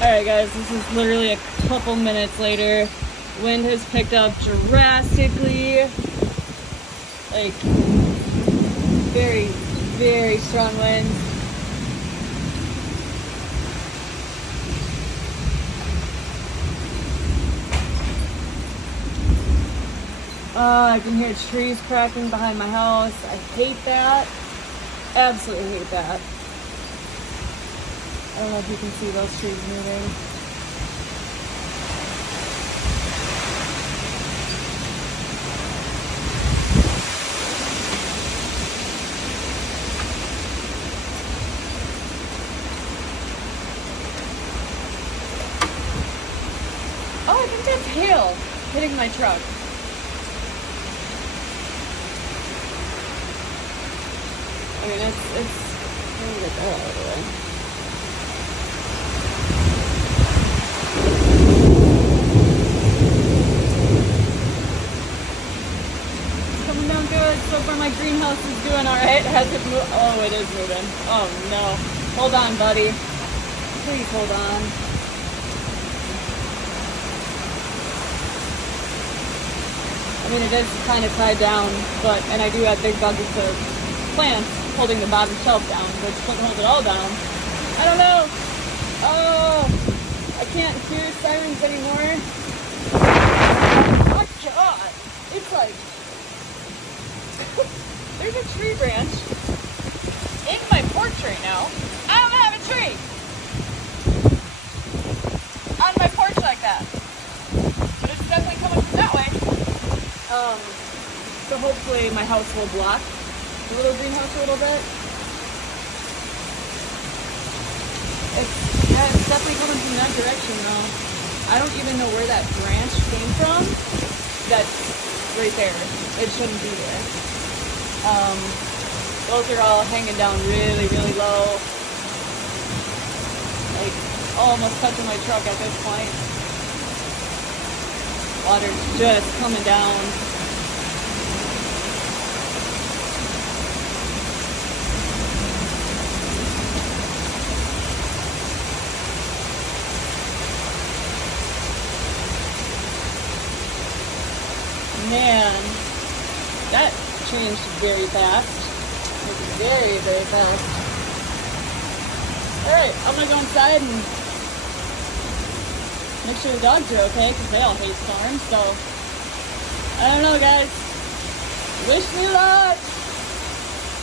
Alright guys, this is literally a couple minutes later. Wind has picked up drastically. Like, very, very strong winds. I can hear trees cracking behind my house. I hate that. Absolutely hate that. I don't know if you can see those trees moving. Oh, I think that's hail hitting my truck. I mean, it's, let me get that out of the way. Coming down good. So far my greenhouse is doing alright. Has it moved? Oh, it is moving. Oh no. Hold on, buddy. Please hold on. I mean, it is kind of tied down, and I do have big buckets of plants holding the bottom shelf down, which wouldn't hold it all down. I don't know. Oh, I can't hear sirens anymore. Oh God, it's like there's a tree branch in my porch right now. I don't have a tree on my porch like that, but it's definitely coming from that way. So hopefully my house will block the little greenhouse a little bit. It's definitely coming from that direction though. I don't even know where that branch came from. That's right there. It shouldn't be there. Those are all hanging down really, really low. Like almost touching my truck at this point. Water's just coming down. Man, that changed very fast. Like very, very fast. Alright, I'm gonna go inside and make sure the dogs are okay, because they all hate storms, so I don't know guys. Wish me luck!